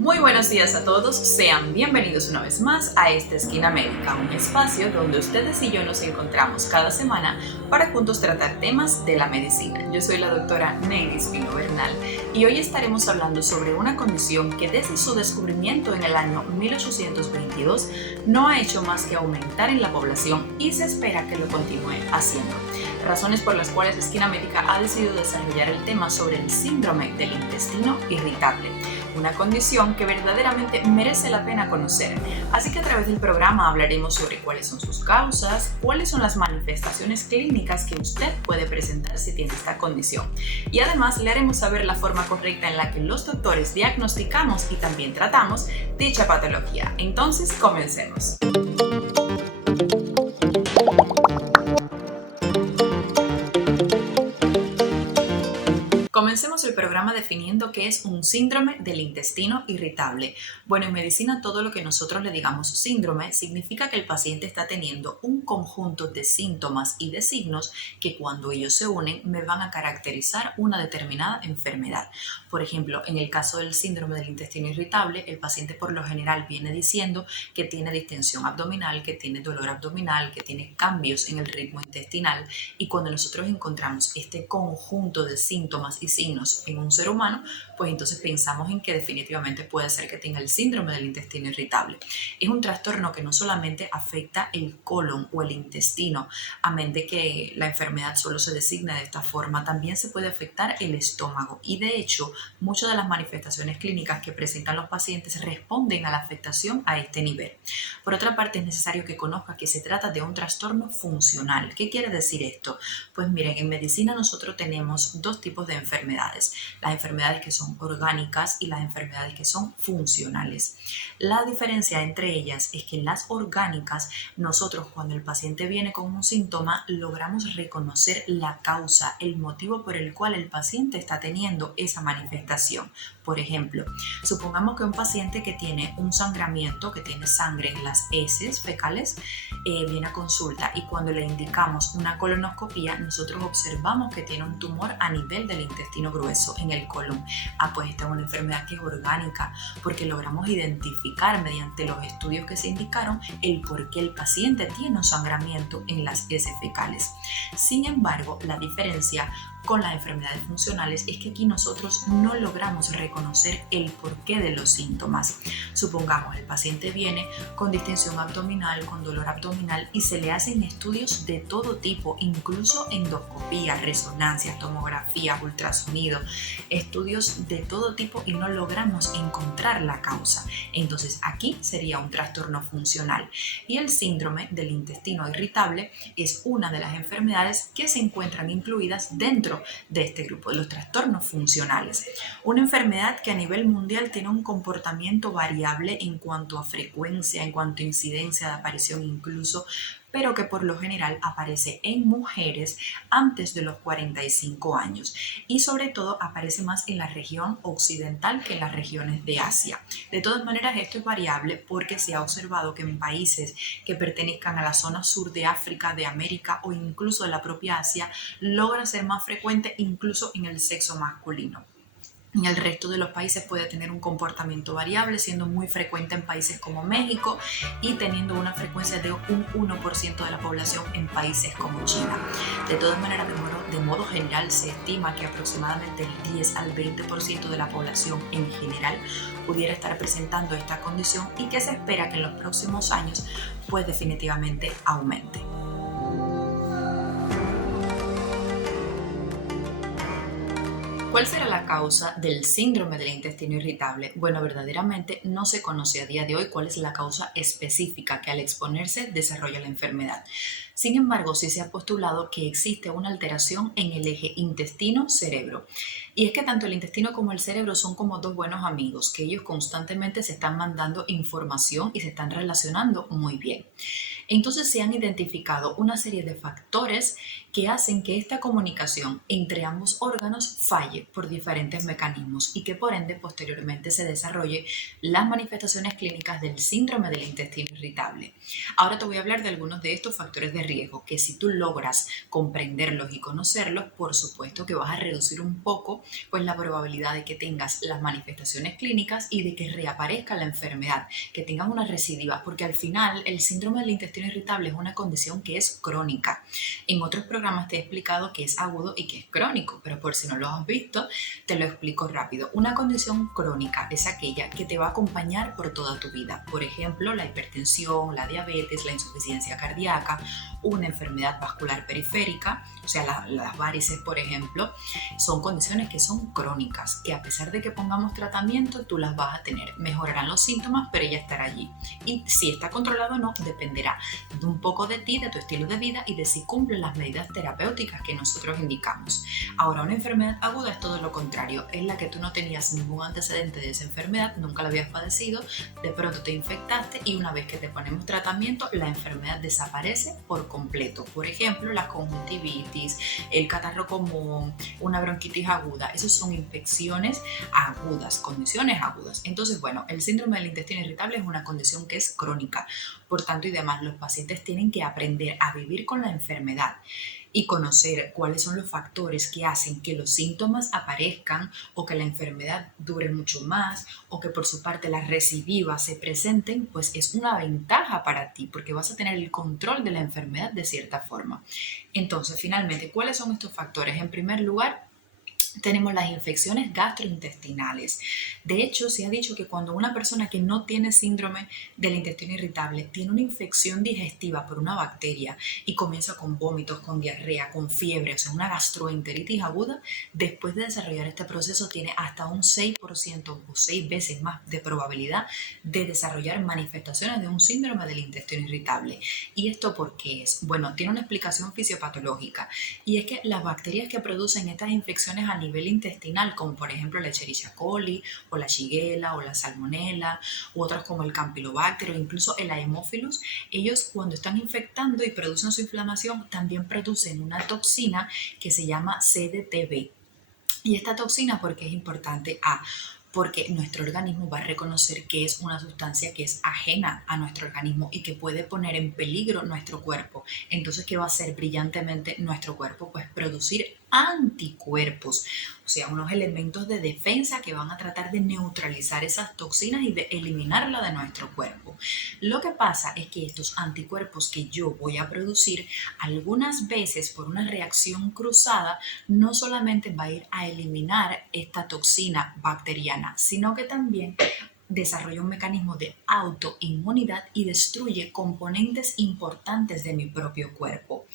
Muy buenos días a todos, sean bienvenidos una vez más a esta Esquina Médica, un espacio donde ustedes y yo nos encontramos cada semana para juntos tratar temas de la medicina. Yo soy la doctora Neily Espino Bernal y hoy estaremos hablando sobre una condición que desde su descubrimiento en el año 1822 no ha hecho más que aumentar en la población y se espera que lo continúe haciendo. Razones por las cuales Esquina Médica ha decidido desarrollar el tema sobre el síndrome del intestino irritable, una condición que verdaderamente merece la pena conocer. Así que a través del programa hablaremos sobre cuáles son sus causas, cuáles son las manifestaciones clínicas que usted puede presentar si tiene esta condición. Y además le haremos saber la forma correcta en la que los doctores diagnosticamos y también tratamos dicha patología. Entonces, comencemos. Comencemos el programa definiendo qué es un síndrome del intestino irritable. Bueno, en medicina todo lo que nosotros le digamos síndrome significa que el paciente está teniendo un conjunto de síntomas y de signos que cuando ellos se unen me van a caracterizar una determinada enfermedad. Por ejemplo, en el caso del síndrome del intestino irritable, el paciente por lo general viene diciendo que tiene distensión abdominal, que tiene dolor abdominal, que tiene cambios en el ritmo intestinal, y cuando nosotros encontramos este conjunto de síntomas y signos en un ser humano, pues entonces pensamos en que definitivamente puede ser que tenga el síndrome del intestino irritable. Es un trastorno que no solamente afecta el colon o el intestino, a menos de que la enfermedad solo se designe de esta forma, también se puede afectar el estómago y de hecho muchas de las manifestaciones clínicas que presentan los pacientes responden a la afectación a este nivel. Por otra parte, es necesario que conozca que se trata de un trastorno funcional. ¿Qué quiere decir esto? Pues miren, en medicina nosotros tenemos dos tipos de enfermedades, las enfermedades que son orgánicas y las enfermedades que son funcionales. La diferencia entre ellas es que en las orgánicas nosotros cuando el paciente viene con un síntoma logramos reconocer la causa, el motivo por el cual el paciente está teniendo esa manifestación. Por ejemplo, supongamos que un paciente que tiene un sangramiento, que tiene sangre en las heces fecales, viene a consulta y cuando le indicamos una colonoscopía, nosotros observamos que tiene un tumor a nivel del intestino grueso en el colon. Pues esta es una enfermedad que es orgánica porque logramos identificar mediante los estudios que se indicaron el por qué el paciente tiene un sangramiento en las heces fecales. Sin embargo, la diferencia con las enfermedades funcionales es que aquí nosotros no logramos reconocer el porqué de los síntomas. Supongamos el paciente viene con distensión abdominal, con dolor abdominal y se le hacen estudios de todo tipo, incluso endoscopía, resonancia, tomografía, ultrasonido, estudios de todo tipo y no logramos encontrar la causa. Entonces aquí sería un trastorno funcional y el síndrome del intestino irritable es una de las enfermedades que se encuentran incluidas dentro de este grupo de los trastornos funcionales. Una enfermedad que a nivel mundial tiene un comportamiento variable en cuanto a frecuencia, en cuanto a incidencia de aparición incluso, pero que por lo general aparece en mujeres antes de los 45 años y sobre todo aparece más en la región occidental que en las regiones de Asia. De todas maneras, esto es variable porque se ha observado que en países que pertenezcan a la zona sur de África, de América o incluso de la propia Asia, logra ser más frecuente incluso en el sexo masculino. En el resto de los países puede tener un comportamiento variable, siendo muy frecuente en países como México y teniendo una frecuencia de un 1% de la población en países como China. De todas maneras, de modo general, se estima que aproximadamente el 10 al 20% de la población en general pudiera estar presentando esta condición y que se espera que en los próximos años pues definitivamente aumente. ¿Cuál será la causa del síndrome del intestino irritable? Bueno, verdaderamente no se conoce a día de hoy cuál es la causa específica que al exponerse desarrolla la enfermedad. Sin embargo, sí se ha postulado que existe una alteración en el eje intestino-cerebro. Y es que tanto el intestino como el cerebro son como dos buenos amigos, que ellos constantemente se están mandando información y se están relacionando muy bien. Entonces se han identificado una serie de factores que hacen que esta comunicación entre ambos órganos falle por diferentes mecanismos y que por ende posteriormente se desarrolle las manifestaciones clínicas del síndrome del intestino irritable. Ahora te voy a hablar de algunos de estos factores de riesgo que si tú logras comprenderlos y conocerlos, por supuesto que vas a reducir un poco pues la probabilidad de que tengas las manifestaciones clínicas y de que reaparezca la enfermedad, que tengas una recidiva, porque al final el síndrome del intestino irritable es una condición que es crónica. En otros programas te he explicado que es agudo y que es crónico, pero por si no lo has visto, te lo explico rápido. Una condición crónica es aquella que te va a acompañar por toda tu vida. Por ejemplo, la hipertensión, la diabetes, la insuficiencia cardíaca, una enfermedad vascular periférica, o sea, las varices, por ejemplo, son condiciones que son crónicas, que a pesar de que pongamos tratamiento, tú las vas a tener. Mejorarán los síntomas, pero ella estará allí. Y si está controlado o no, dependerá de un poco de ti, de tu estilo de vida y de si cumplen las medidas terapéuticas que nosotros indicamos. Ahora, una enfermedad aguda es todo lo contrario, es la que tú no tenías ningún antecedente de esa enfermedad, nunca la habías padecido, de pronto te infectaste y una vez que te ponemos tratamiento, la enfermedad desaparece por completo. Por ejemplo, la conjuntivitis, el catarro común, una bronquitis aguda, esas son infecciones agudas, condiciones agudas. Entonces, bueno, el síndrome del intestino irritable es una condición que es crónica. Por tanto y demás, los pacientes tienen que aprender a vivir con la enfermedad y conocer cuáles son los factores que hacen que los síntomas aparezcan o que la enfermedad dure mucho más o que por su parte las recidivas se presenten, pues es una ventaja para ti porque vas a tener el control de la enfermedad de cierta forma. Entonces, finalmente, ¿cuáles son estos factores? En primer lugar, tenemos las infecciones gastrointestinales. De hecho, se ha dicho que cuando una persona que no tiene síndrome del intestino irritable tiene una infección digestiva por una bacteria y comienza con vómitos, con diarrea, con fiebre, o sea, una gastroenteritis aguda, después de desarrollar este proceso tiene hasta un 6% o 6 veces más de probabilidad de desarrollar manifestaciones de un síndrome del intestino irritable. ¿Y esto por qué es? Bueno, tiene una explicación fisiopatológica y es que las bacterias que producen estas infecciones a nivel intestinal, como por ejemplo la Escherichia coli o la Shigella o la Salmonella u otras como el Campylobacter o incluso el Haemophilus, ellos cuando están infectando y producen su inflamación también producen una toxina que se llama CDTB. Y esta toxina, ¿por qué es importante? Porque nuestro organismo va a reconocer que es una sustancia que es ajena a nuestro organismo y que puede poner en peligro nuestro cuerpo. Entonces, ¿qué va a hacer brillantemente nuestro cuerpo? Pues producir anticuerpos, o sea, unos elementos de defensa que van a tratar de neutralizar esas toxinas y de eliminarla de nuestro cuerpo. Lo que pasa es que estos anticuerpos que yo voy a producir, algunas veces por una reacción cruzada, no solamente va a ir a eliminar esta toxina bacteriana, sino que también desarrolla un mecanismo de autoinmunidad y destruye componentes importantes de mi propio cuerpo,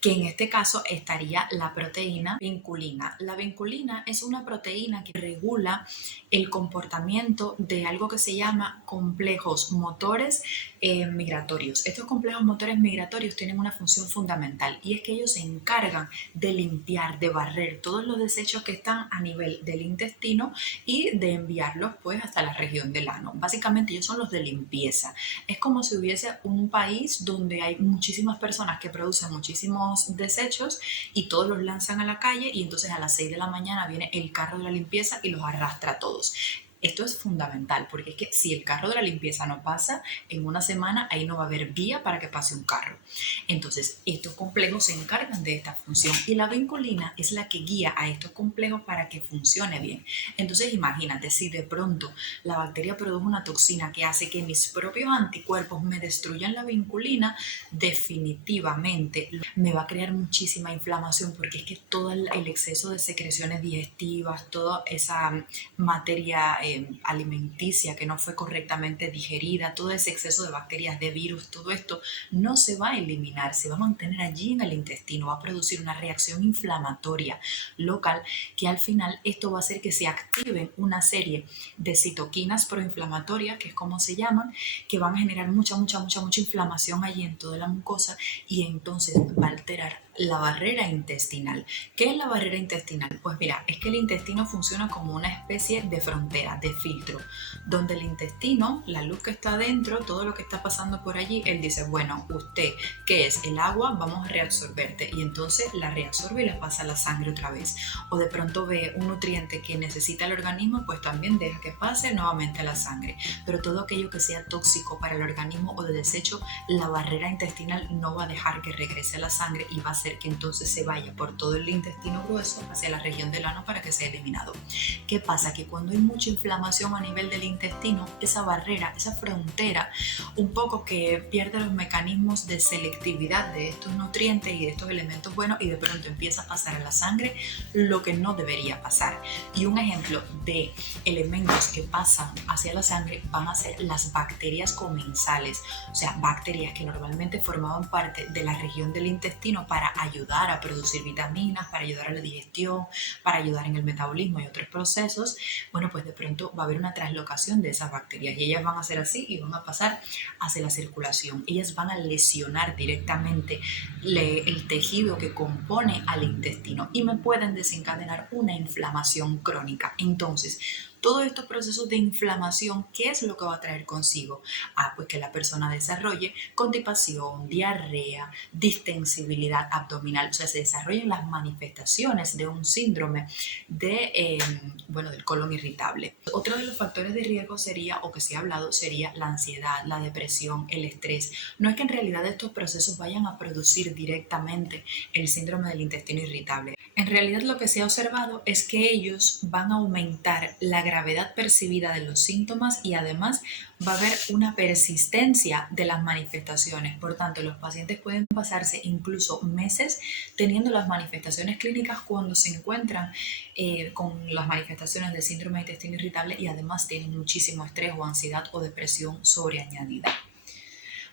que en este caso estaría la proteína vinculina. La vinculina es una proteína que regula el comportamiento de algo que se llama complejos motores migratorios. Estos complejos motores migratorios tienen una función fundamental y es que ellos se encargan de limpiar, de barrer todos los desechos que están a nivel del intestino y de enviarlos pues hasta la región del ano. Básicamente ellos son los de limpieza. Es como si hubiese un país donde hay muchísimas personas que producen muchísimos desechos y todos los lanzan a la calle y entonces a las 6 de la mañana viene el carro de la limpieza y los arrastra a todos. Esto es fundamental porque es que si el carro de la limpieza no pasa, en una semana ahí no va a haber vía para que pase un carro. Entonces, estos complejos se encargan de esta función y la vinculina es la que guía a estos complejos para que funcione bien. Entonces, imagínate si de pronto la bacteria produce una toxina que hace que mis propios anticuerpos me destruyan la vinculina, definitivamente me va a crear muchísima inflamación porque es que todo el exceso de secreciones digestivas, toda esa materia alimenticia que no fue correctamente digerida, todo ese exceso de bacterias, de virus, todo esto no se va a eliminar, se va a mantener allí en el intestino, va a producir una reacción inflamatoria local que al final esto va a hacer que se activen una serie de citoquinas proinflamatorias, que es como se llaman, que van a generar mucha inflamación allí en toda la mucosa y entonces va a alterar la barrera intestinal. ¿Qué es la barrera intestinal? Pues mira, es que el intestino funciona como una especie de frontera, de filtro, donde el intestino, la luz que está dentro, todo lo que está pasando por allí, él dice, bueno, usted, ¿qué es? El agua, vamos a reabsorberte. Y entonces la reabsorbe y la pasa a la sangre otra vez. O de pronto ve un nutriente que necesita el organismo, pues también deja que pase nuevamente a la sangre. Pero todo aquello que sea tóxico para el organismo o de desecho, la barrera intestinal no va a dejar que regrese a la sangre y va a hacer que entonces se vaya por todo el intestino grueso hacia la región del ano para que sea eliminado. ¿Qué pasa? Que cuando hay mucha inflamación a nivel del intestino, esa barrera, esa frontera, un poco que pierde los mecanismos de selectividad de estos nutrientes y de estos elementos buenos y de pronto empieza a pasar a la sangre lo que no debería pasar. Y un ejemplo de elementos que pasan hacia la sangre van a ser las bacterias comensales, o sea, bacterias que normalmente formaban parte de la región del intestino para ayudar a producir vitaminas, para ayudar a la digestión, para ayudar en el metabolismo y otros procesos. Bueno, pues de pronto va a haber una traslocación de esas bacterias y ellas van a ser así y van a pasar hacia la circulación. Ellas van a lesionar directamente el tejido que compone al intestino y me pueden desencadenar una inflamación crónica. Entonces, todos estos procesos de inflamación, ¿qué es lo que va a traer consigo? Pues que la persona desarrolle constipación, diarrea, distensibilidad abdominal, o sea, se desarrollen las manifestaciones de un síndrome del colon irritable. Otro de los factores de riesgo sería, o que se ha hablado, sería la ansiedad, la depresión, el estrés. No es que en realidad estos procesos vayan a producir directamente el síndrome del intestino irritable. En realidad lo que se ha observado es que ellos van a aumentar la gravedad percibida de los síntomas y además va a haber una persistencia de las manifestaciones. Por tanto, los pacientes pueden pasarse incluso meses teniendo las manifestaciones clínicas cuando se encuentran con las manifestaciones de síndrome de intestino irritable y además tienen muchísimo estrés o ansiedad o depresión sobreañadida.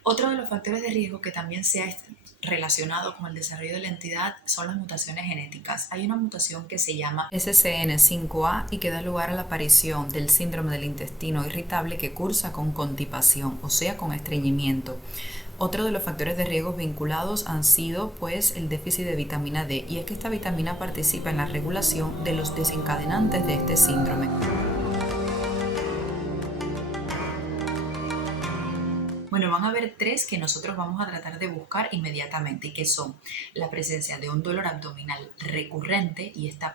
Otro de los factores de riesgo que también se ha relacionado con el desarrollo de la entidad son las mutaciones genéticas. Hay una mutación que se llama SCN5A y que da lugar a la aparición del síndrome del intestino irritable que cursa con constipación, o sea, con estreñimiento. Otro de los factores de riesgo vinculados han sido pues el déficit de vitamina D, y es que esta vitamina participa en la regulación de los desencadenantes de este síndrome. Bueno, van a haber tres que nosotros vamos a tratar de buscar inmediatamente y que son la presencia de un dolor abdominal recurrente, y esta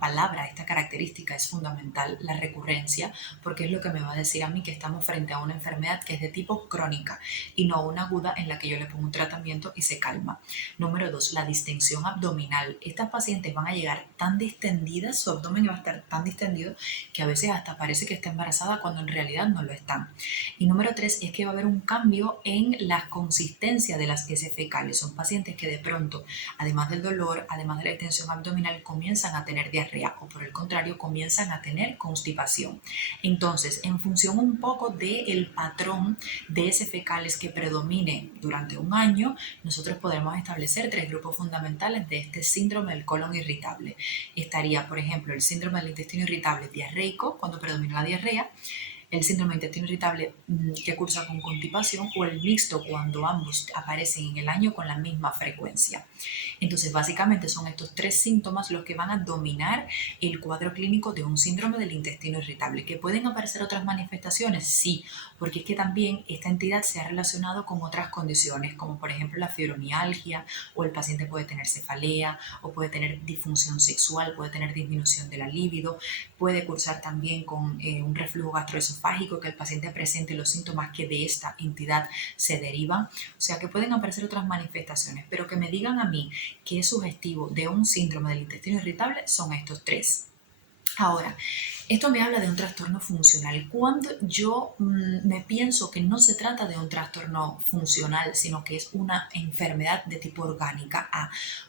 palabra, esta característica es fundamental, la recurrencia, porque es lo que me va a decir a mí que estamos frente a una enfermedad que es de tipo crónica y no una aguda en la que yo le pongo un tratamiento y se calma. Número 2, la distensión abdominal. Estas pacientes van a llegar tan distendidas, su abdomen va a estar tan distendido que a veces hasta parece que está embarazada cuando en realidad no lo están. Y número 3 es que va a haber un cambio en la consistencia de las heces fecales. Son pacientes que de pronto, además del dolor, además de la distensión abdominal, comienzan a tener diarrea o por el contrario comienzan a tener constipación. Entonces, en función un poco del patrón de heces fecales que predomine durante un año, nosotros podremos establecer tres grupos fundamentales de este síndrome del colon irritable. Estaría, por ejemplo, el síndrome del intestino irritable diarreico, cuando predomina la diarrea, el síndrome de intestino irritable que cursa con constipación, o el mixto, cuando ambos aparecen en el año con la misma frecuencia. Entonces, básicamente son estos tres síntomas los que van a dominar el cuadro clínico de un síndrome del intestino irritable. ¿Que pueden aparecer otras manifestaciones? Sí, porque es que también esta entidad se ha relacionado con otras condiciones, como por ejemplo la fibromialgia, o el paciente puede tener cefalea, o puede tener disfunción sexual, puede tener disminución de la libido, puede cursar también con un reflujo gastroesofágico, que el paciente presente los síntomas que de esta entidad se derivan. O sea que pueden aparecer otras manifestaciones, pero que me digan a mí que es sugestivo de un síndrome del intestino irritable son estos tres. Ahora, esto me habla de un trastorno funcional. Cuando yo me pienso que no se trata de un trastorno funcional, sino que es una enfermedad de tipo orgánica,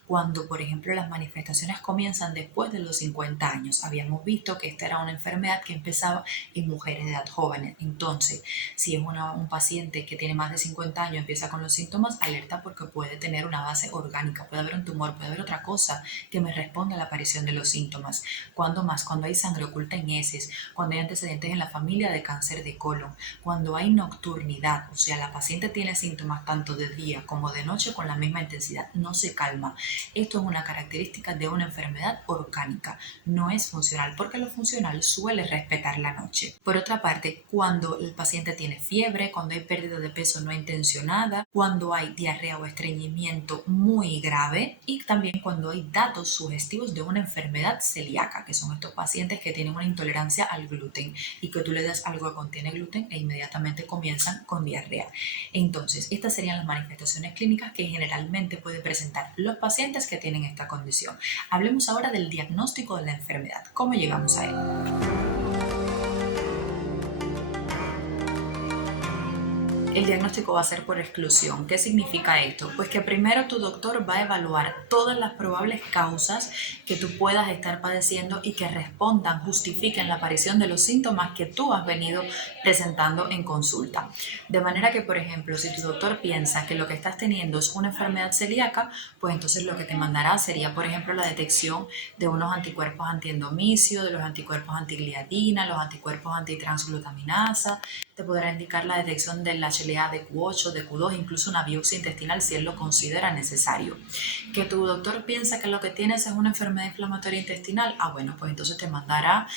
cuando, por ejemplo, las manifestaciones comienzan después de los 50 años. Habíamos visto que esta era una enfermedad que empezaba en mujeres de edad jóvenes. Entonces, si es un paciente que tiene más de 50 años, empieza con los síntomas, alerta, porque puede tener una base orgánica, puede haber un tumor, puede haber otra cosa que me responda a la aparición de los síntomas. Cuando hay sangre oculta en heces, cuando hay antecedentes en la familia de cáncer de colon, cuando hay nocturnidad, o sea, la paciente tiene síntomas tanto de día como de noche con la misma intensidad, no se calma. Esto es una característica de una enfermedad orgánica, no es funcional, porque lo funcional suele respetar la noche. Por otra parte, cuando el paciente tiene fiebre, cuando hay pérdida de peso no intencionada, cuando hay diarrea o estreñimiento muy grave y también cuando hay datos sugestivos de una enfermedad celíaca, que son estos pacientes que tienen una intolerancia al gluten y que tú le das algo que contiene gluten e inmediatamente comienzan con diarrea. Entonces, estas serían las manifestaciones clínicas que generalmente pueden presentar los pacientes que tienen esta condición. Hablemos ahora del diagnóstico de la enfermedad. ¿Cómo llegamos a él? El diagnóstico va a ser por exclusión. ¿Qué significa esto? Pues que primero tu doctor va a evaluar todas las probables causas que tú puedas estar padeciendo y que respondan, justifiquen la aparición de los síntomas que tú has venido presentando en consulta. De manera que, por ejemplo, si tu doctor piensa que lo que estás teniendo es una enfermedad celíaca, pues entonces lo que te mandará sería, por ejemplo, la detección de unos anticuerpos antiendomicio, de los anticuerpos antigliadina, los anticuerpos antitransglutaminasa. Te podrá indicar la detección del HLA de Q8, de Q2, incluso una biopsia intestinal si él lo considera necesario. Que tu doctor piensa que lo que tienes es una enfermedad inflamatoria intestinal, bueno, pues entonces te mandará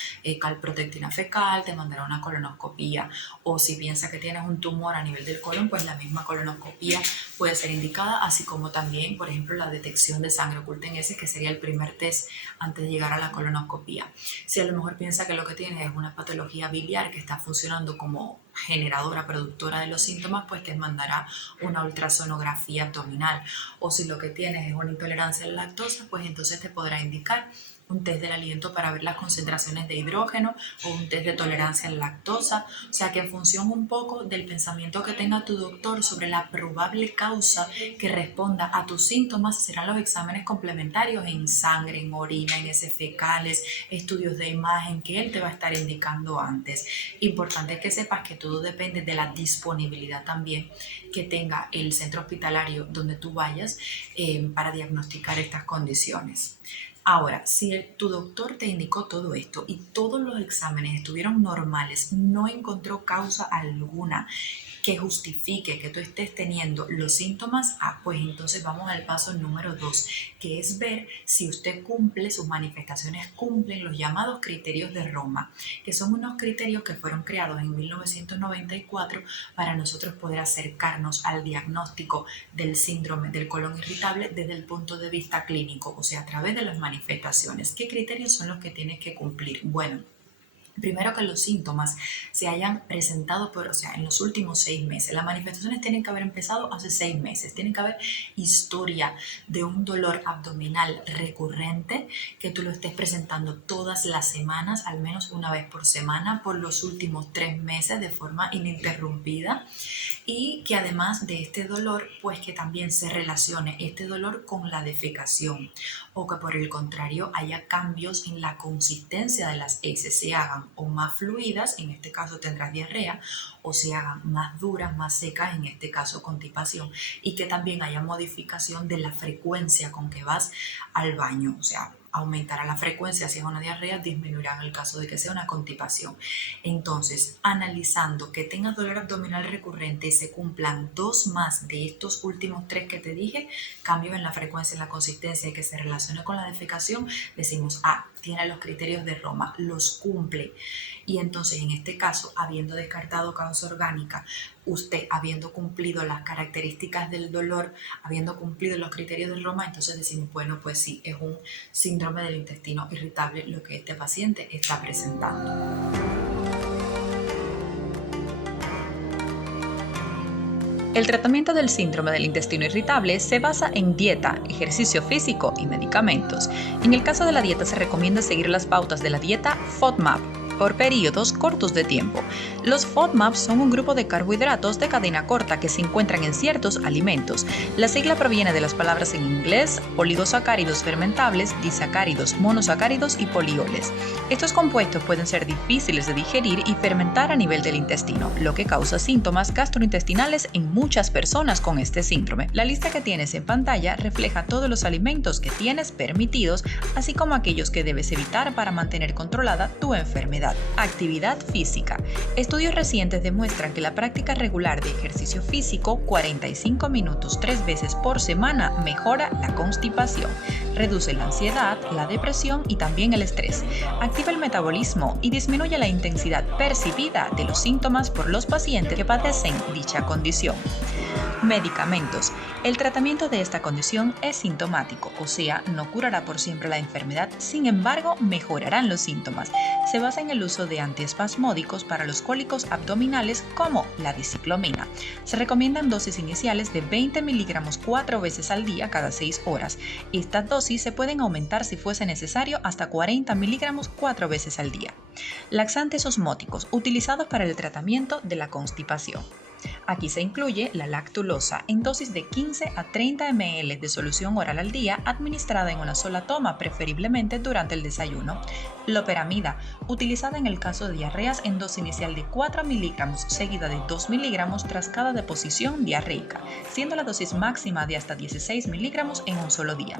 calprotectina fecal, te mandará una colonoscopía, o si piensa que tienes un tumor a nivel del colon, pues la misma colonoscopía puede ser indicada, así como también, por ejemplo, la detección de sangre oculta en heces, que sería el primer test antes de llegar a la colonoscopía. Si a lo mejor piensa que lo que tienes es una patología biliar que está funcionando como generadora, productora de los síntomas, pues te mandará una ultrasonografía abdominal. O si lo que tienes es una intolerancia a la lactosa, pues entonces te podrá indicar un test del aliento para ver las concentraciones de hidrógeno o un test de tolerancia a la lactosa. O sea que en función un poco del pensamiento que tenga tu doctor sobre la probable causa que responda a tus síntomas, serán los exámenes complementarios en sangre, en orina, en heces fecales, estudios de imagen que él te va a estar indicando antes. Importante que sepas que todo depende de la disponibilidad también que tenga el centro hospitalario donde tú vayas para diagnosticar estas condiciones. Ahora, si tu doctor te indicó todo esto y todos los exámenes estuvieron normales, no encontró causa alguna que justifique que tú estés teniendo los síntomas, pues entonces vamos al paso número 2, que es ver si usted cumple, sus manifestaciones cumplen los llamados criterios de Roma, que son unos criterios que fueron creados en 1994 para nosotros poder acercarnos al diagnóstico del síndrome del colon irritable desde el punto de vista clínico, o sea, a través de las manifestaciones. ¿Qué criterios son los que tienes que cumplir? Bueno, primero, que los síntomas se hayan presentado en los últimos 6 meses. Las manifestaciones tienen que haber empezado hace 6 meses. Tiene que haber historia de un dolor abdominal recurrente, que tú lo estés presentando todas las semanas, al menos una vez por semana, por los últimos 3 meses de forma ininterrumpida. Y que además de este dolor, pues que también se relacione este dolor con la defecación, o que por el contrario haya cambios en la consistencia de las heces, se hagan o más fluidas, en este caso tendrás diarrea, o se hagan más duras, más secas, en este caso constipación, y que también haya modificación de la frecuencia con que vas al baño, o sea, aumentará la frecuencia si es una diarrea, disminuirá en el caso de que sea una constipación. Entonces, analizando que tengas dolor abdominal recurrente y se cumplan 2 más de estos últimos 3 que te dije, cambios en la frecuencia, en la consistencia y que se relacione con la defecación, decimos, tiene los criterios de Roma, los cumple. Y entonces, en este caso, habiendo descartado causa orgánica, usted habiendo cumplido las características del dolor, habiendo cumplido los criterios de Roma, entonces decimos, bueno, pues sí, es un síndrome del intestino irritable lo que este paciente está presentando. El tratamiento del síndrome del intestino irritable se basa en dieta, ejercicio físico y medicamentos. En el caso de la dieta se recomienda seguir las pautas de la dieta FODMAP por periodos cortos de tiempo. Los FODMAP son un grupo de carbohidratos de cadena corta que se encuentran en ciertos alimentos. La sigla proviene de las palabras en inglés oligosacáridos fermentables, disacáridos, monosacáridos y polioles. Estos compuestos pueden ser difíciles de digerir y fermentar a nivel del intestino, lo que causa síntomas gastrointestinales en muchas personas con este síndrome. La lista que tienes en pantalla refleja todos los alimentos que tienes permitidos, así como aquellos que debes evitar para mantener controlada tu enfermedad. ansiedad. Actividad física. Estudios recientes demuestran que la práctica regular de ejercicio físico, 45 minutos 3 veces por semana, mejora la constipación, reduce la ansiedad, la depresión y también el estrés, activa el metabolismo y disminuye la intensidad percibida de los síntomas por los pacientes que padecen dicha condición. Medicamentos. El tratamiento de esta condición es sintomático, o sea, no curará por siempre la enfermedad, sin embargo, mejorarán los síntomas. Se basa en el uso de antiespasmódicos para los cólicos abdominales como la diciclomina. Se recomiendan dosis iniciales de 20 miligramos 4 veces al día cada 6 horas. Estas dosis se pueden aumentar si fuese necesario hasta 40 miligramos 4 veces al día. Laxantes osmóticos, utilizados para el tratamiento de la constipación. Aquí se incluye la lactulosa en dosis de 15 a 30 ml de solución oral al día administrada en una sola toma, preferiblemente durante el desayuno. Loperamida, utilizada en el caso de diarreas en dosis inicial de 4 miligramos seguida de 2 miligramos tras cada deposición diarreica, siendo la dosis máxima de hasta 16 miligramos en un solo día.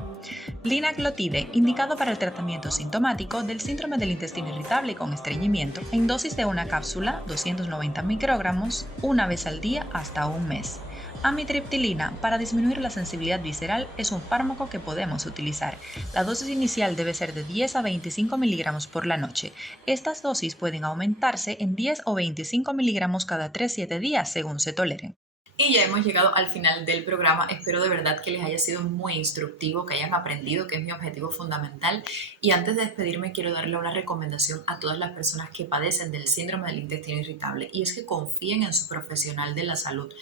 Linaglutide, indicado para el tratamiento sintomático del síndrome del intestino irritable con estreñimiento, en dosis de una cápsula, 290 microgramos, una vez al día hasta un mes. Amitriptilina, para disminuir la sensibilidad visceral, es un fármaco que podemos utilizar. La dosis inicial debe ser de 10 a 25 miligramos por la noche. Estas dosis pueden aumentarse en 10 o 25 miligramos cada 3-7 días según se toleren. Y ya hemos llegado al final del programa. Espero de verdad que les haya sido muy instructivo, que hayan aprendido, que es mi objetivo fundamental. Y antes de despedirme, quiero darle una recomendación a todas las personas que padecen del síndrome del intestino irritable, y es que confíen en su profesional de la salud.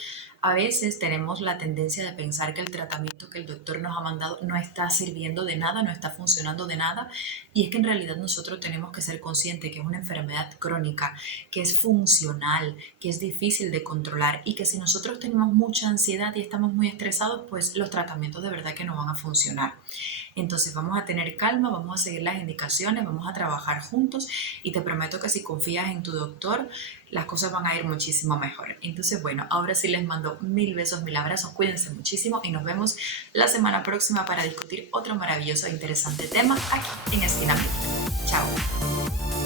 A veces tenemos la tendencia de pensar que el tratamiento que el doctor nos ha mandado no está sirviendo de nada, no está funcionando de nada, y es que en realidad nosotros tenemos que ser conscientes que es una enfermedad crónica, que es funcional, que es difícil de controlar, y que si nosotros tenemos mucha ansiedad y estamos muy estresados, pues los tratamientos de verdad que no van a funcionar. Entonces vamos a tener calma, vamos a seguir las indicaciones, vamos a trabajar juntos, y te prometo que si confías en tu doctor, las cosas van a ir muchísimo mejor. Entonces, bueno, ahora sí les mando 1000 besos, 1000 abrazos, cuídense muchísimo y nos vemos la semana próxima para discutir otro maravilloso e interesante tema aquí en Esquina Médica. Chao.